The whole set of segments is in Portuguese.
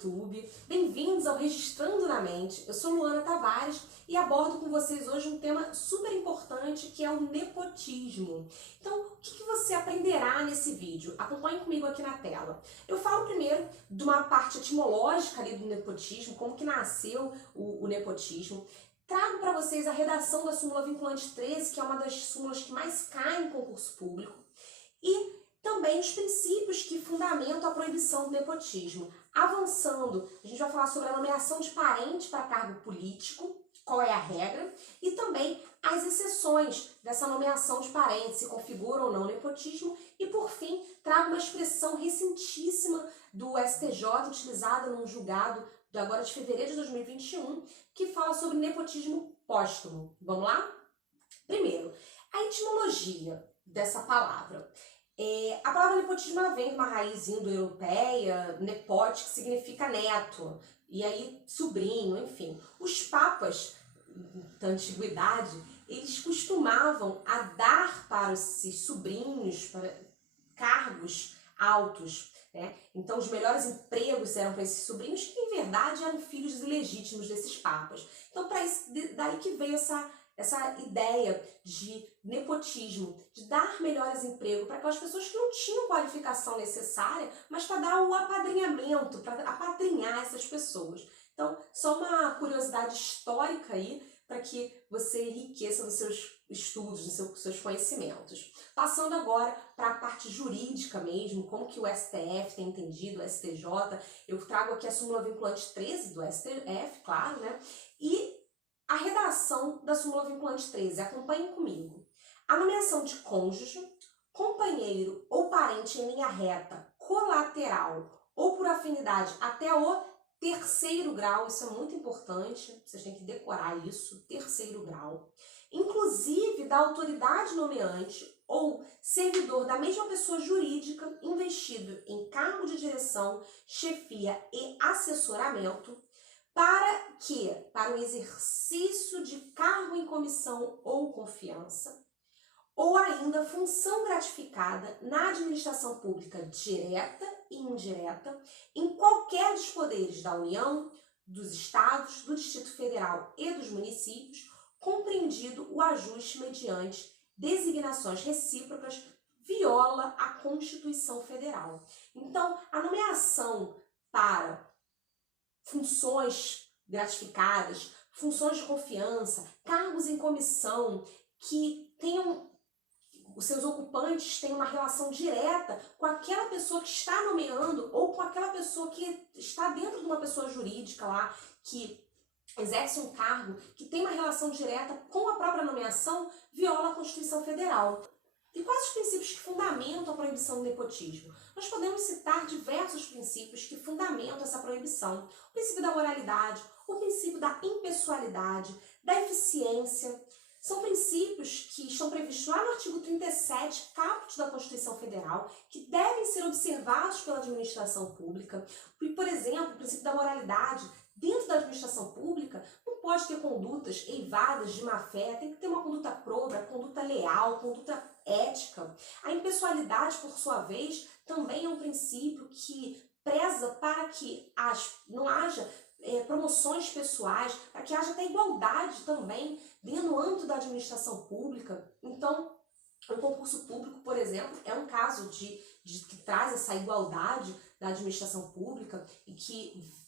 YouTube, bem-vindos ao Registrando na Mente. Eu sou Luana Tavares e abordo com vocês hoje um tema super importante que é o nepotismo. Então, o que você aprenderá nesse vídeo? Acompanhe comigo aqui na tela. Eu falo primeiro de uma parte etimológica ali do nepotismo, como que nasceu o nepotismo. Trago para vocês a redação da súmula vinculante 13, que é uma das súmulas que mais caem em concurso público, e também os princípios que fundamentam a proibição do nepotismo. Avançando, a gente vai falar sobre a nomeação de parente para cargo político, qual é a regra, e também as exceções dessa nomeação de parente, se configura ou não nepotismo, e por fim, trago uma expressão recentíssima do STJ, utilizada num julgado agora de fevereiro de 2021, que fala sobre nepotismo póstumo. Vamos lá? Primeiro, a etimologia dessa palavra. A palavra nepotismo vem de uma raiz indo-europeia, nepote, que significa neto, e aí sobrinho, enfim. Os papas da antiguidade, eles costumavam a dar para esses sobrinhos para cargos altos, né? Então os melhores empregos eram para esses sobrinhos, que em verdade eram filhos ilegítimos desses papas. Então daí que veio essa ideia de nepotismo, de dar melhores empregos para aquelas pessoas que não tinham qualificação necessária, mas para dar o apadrinhamento, para apadrinhar essas pessoas. Então, só uma curiosidade histórica aí, para que você enriqueça nos seus estudos, nos seus conhecimentos. Passando agora para a parte jurídica mesmo, como que o STF tem entendido, o STJ, eu trago aqui a súmula vinculante 13 do STF, claro, né? E a redação da súmula vinculante 13, acompanhem comigo. A nomeação de cônjuge, companheiro ou parente em linha reta, colateral ou por afinidade até o terceiro grau, isso é muito importante, vocês têm que decorar isso, terceiro grau, inclusive da autoridade nomeante ou servidor da mesma pessoa jurídica investido em cargo de direção, chefia e assessoramento, para o exercício de cargo em comissão ou confiança, ou ainda função gratificada na administração pública direta e indireta, em qualquer dos poderes da União, dos Estados, do Distrito Federal e dos municípios, compreendido o ajuste mediante designações recíprocas, viola a Constituição Federal. Então, a nomeação para funções gratificadas, funções de confiança, cargos em comissão que tenham, os seus ocupantes tenham uma relação direta com aquela pessoa que está nomeando ou com aquela pessoa que está dentro de uma pessoa jurídica lá, que exerce um cargo, que tem uma relação direta com a própria nomeação, viola a Constituição Federal. E quais os princípios que fundamentam a proibição do nepotismo? Nós podemos citar diversos princípios que fundamentam essa proibição. O princípio da moralidade, o princípio da impessoalidade, da eficiência. São princípios que estão previstos lá no artigo 37, caput da Constituição Federal, que devem ser observados pela administração pública. Por exemplo, o princípio da moralidade. Dentro da administração pública, não pode ter condutas eivadas de má-fé, tem que ter uma conduta própria, conduta leal, conduta ética. A impessoalidade, por sua vez, também é um princípio que preza para que não haja promoções pessoais, para que haja até igualdade também dentro do âmbito da administração pública. Então, o concurso público, por exemplo, é um caso que traz essa igualdade da administração pública e que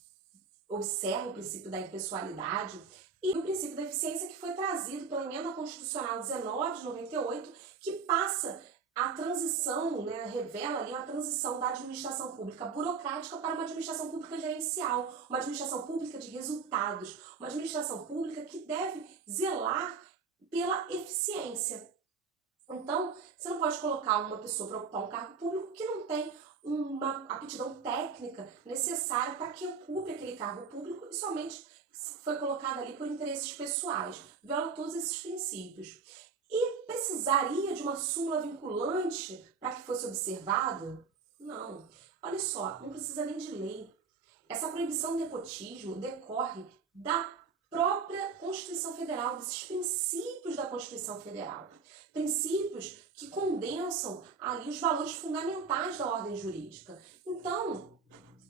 observa o princípio da impessoalidade e o princípio da eficiência, que foi trazido pela Emenda Constitucional 19 de 98, que passa a transição, né, revela ali a transição da administração pública burocrática para uma administração pública gerencial, uma administração pública de resultados, uma administração pública que deve zelar pela eficiência. Então, você não pode colocar uma pessoa para ocupar um cargo público que não tem uma aptidão técnica necessária para que ocupe aquele cargo público e somente foi colocado ali por interesses pessoais. Viola todos esses princípios. E precisaria de uma súmula vinculante para que fosse observado? Não. Olha só, não precisa nem de lei. Essa proibição do nepotismo decorre da própria Constituição Federal, desses princípios da Constituição Federal. Princípios que condensam ali os valores fundamentais da ordem jurídica. Então,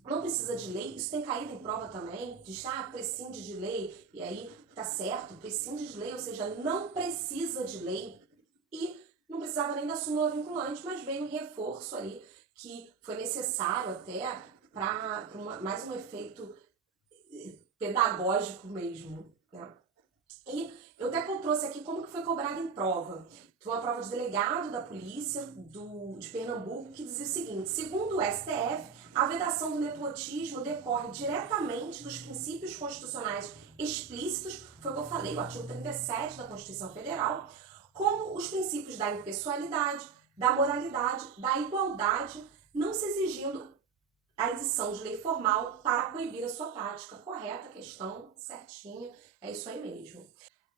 não precisa de lei, isso tem caído em prova também, diz, prescinde de lei, e aí tá certo, prescinde de lei, ou seja, não precisa de lei, e não precisava nem da súmula vinculante, mas veio um reforço ali, que foi necessário até para mais um efeito pedagógico mesmo, né? E eu até trouxe aqui como que foi cobrado em prova. Foi uma prova de delegado da polícia de Pernambuco que dizia o seguinte: segundo o STF, a vedação do nepotismo decorre diretamente dos princípios constitucionais explícitos, foi o que eu falei, o artigo 37 da Constituição Federal, como os princípios da impessoalidade, da moralidade, da igualdade, não se exigindo a edição de lei formal para coibir a sua prática. Correta questão, certinha, é isso aí mesmo.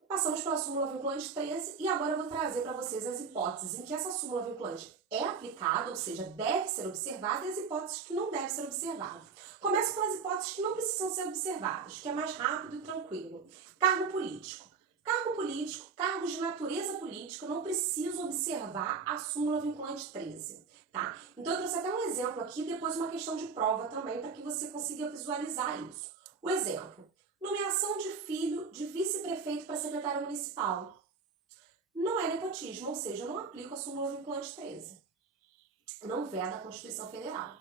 Passamos pela súmula vinculante 13 e agora eu vou trazer para vocês as hipóteses em que essa súmula vinculante é aplicada, ou seja, deve ser observada, e as hipóteses que não devem ser observadas. Começo pelas hipóteses que não precisam ser observadas, que é mais rápido e tranquilo. Cargo político. Cargo político, cargos de natureza política, não preciso observar a súmula vinculante 13. Tá? Então eu trouxe até um exemplo aqui, depois uma questão de prova também, para que você consiga visualizar isso. O exemplo: nomeação de filho de vice-prefeito para secretário municipal. Não é nepotismo, ou seja, eu não aplico a súmula vinculante 13. Não veda a Constituição Federal.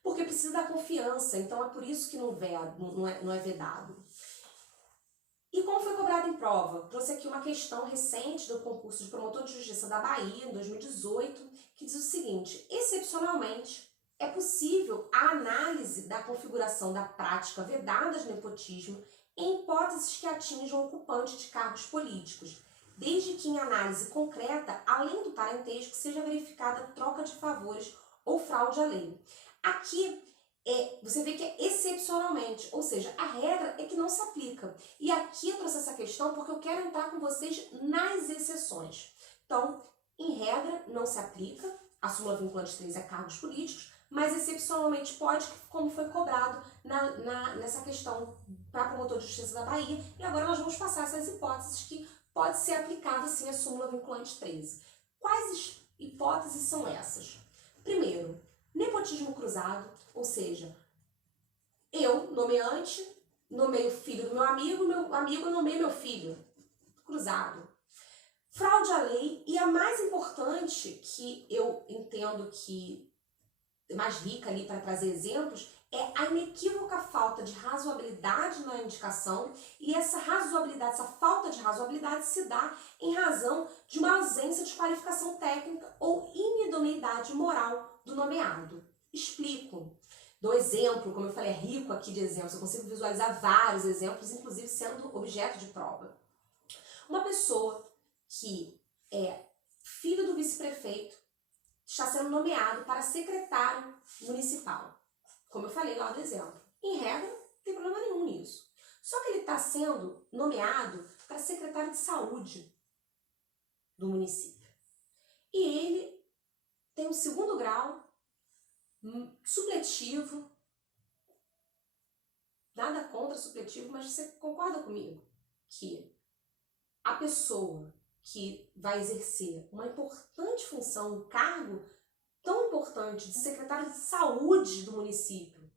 Porque precisa da confiança, então é por isso que não é vedado. E como foi cobrado em prova? Trouxe aqui uma questão recente do concurso de promotor de justiça da Bahia, em 2018, que diz o seguinte: excepcionalmente, é possível a análise da configuração da prática vedada de nepotismo em hipóteses que atinjam o ocupante de cargos políticos, desde que em análise concreta, além do parentesco, seja verificada troca de favores ou fraude à lei. Aqui, você vê que é excepcionalmente, ou seja, a regra é que não se aplica. E aqui eu trouxe essa questão porque eu quero entrar com vocês nas exceções. Então, em regra, não se aplica, a súmula vinculante 3 é cargos políticos, mas excepcionalmente pode, como foi cobrado nessa questão para promotor de justiça da Bahia. E agora nós vamos passar essas hipóteses que pode ser aplicada sim a súmula vinculante 13. Quais hipóteses são essas? Primeiro, nepotismo cruzado, ou seja, eu, nomeante, nomeio o filho do meu amigo nomeia meu filho. Cruzado. Fraude à lei, e a mais importante, que eu entendo que é mais rica ali para trazer exemplos, é a inequívoca falta de razoabilidade na indicação, e essa razoabilidade, essa falta de razoabilidade se dá em razão de uma ausência de qualificação técnica ou inidoneidade moral do nomeado. Explico. Dou exemplo, como eu falei, é rico aqui de exemplos, eu consigo visualizar vários exemplos, inclusive sendo objeto de prova. Uma pessoa que é filho do vice-prefeito está sendo nomeado para secretário municipal. Como eu falei lá no exemplo. Em regra, não tem problema nenhum nisso. Só que ele está sendo nomeado para secretário de saúde do município. E ele tem um segundo grau supletivo. Nada contra supletivo, mas você concorda comigo que a pessoa que vai exercer uma importante função, um cargo tão importante de secretário de saúde do município,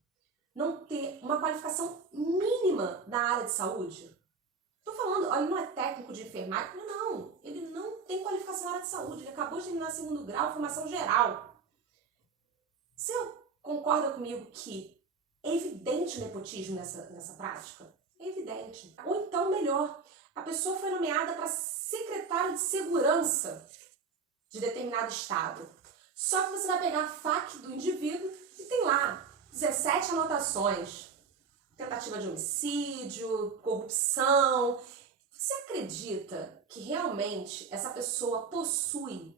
não ter uma qualificação mínima na área de saúde? Estou falando, ele não é técnico de enfermagem, não, ele não tem qualificação na área de saúde, ele acabou de terminar segundo grau, formação geral. Você concorda comigo que é evidente o nepotismo nessa prática? É evidente. Ou então, melhor, a pessoa foi nomeada para secretário de segurança de determinado estado. Só que você vai pegar a FAQ do indivíduo e tem lá 17 anotações. Tentativa de homicídio, corrupção. Você acredita que realmente essa pessoa possui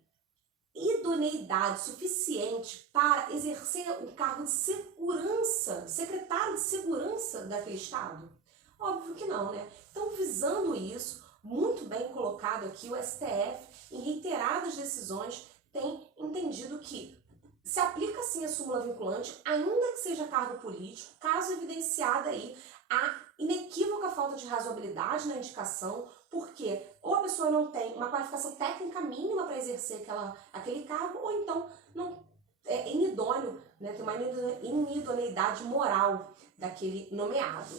idoneidade suficiente para exercer um cargo de segurança, secretário de segurança daquele estado? Óbvio que não, né? Então, visando isso, muito bem colocado aqui, o STF, em reiteradas decisões, tem entendido que se aplica sim a súmula vinculante, ainda que seja cargo político, caso evidenciada aí a inequívoca falta de razoabilidade na indicação, porque ou a pessoa não tem uma qualificação técnica mínima para exercer aquele cargo, ou então inidôneo, né? Tem uma inidoneidade moral daquele nomeado.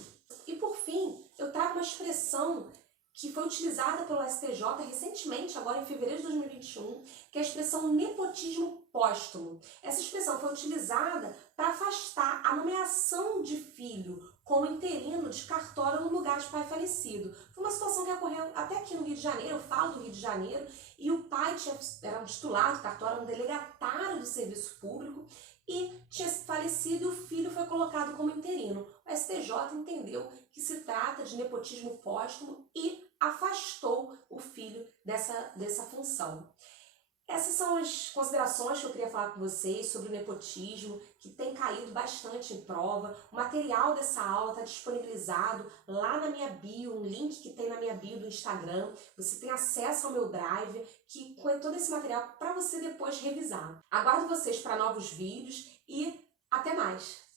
E por fim, eu trago uma expressão que foi utilizada pelo STJ recentemente, agora em fevereiro de 2021, que é a expressão nepotismo póstumo. Essa expressão foi utilizada para afastar a nomeação de filho como interino de cartório no lugar de pai falecido. Foi uma situação que ocorreu até aqui no Rio de Janeiro, eu falo do Rio de Janeiro, e o pai era um titular do cartório, um delegatário do serviço público, e tinha falecido e o filho foi colocado como interino. O STJ entendeu que se trata de nepotismo póstumo e afastou o filho dessa função. Essas são as considerações que eu queria falar com vocês sobre o nepotismo, que tem caído bastante em prova. O material dessa aula está disponibilizado lá na minha bio, um link que tem na minha bio do Instagram. Você tem acesso ao meu Drive, que com todo esse material para você depois revisar. Aguardo vocês para novos vídeos e até mais!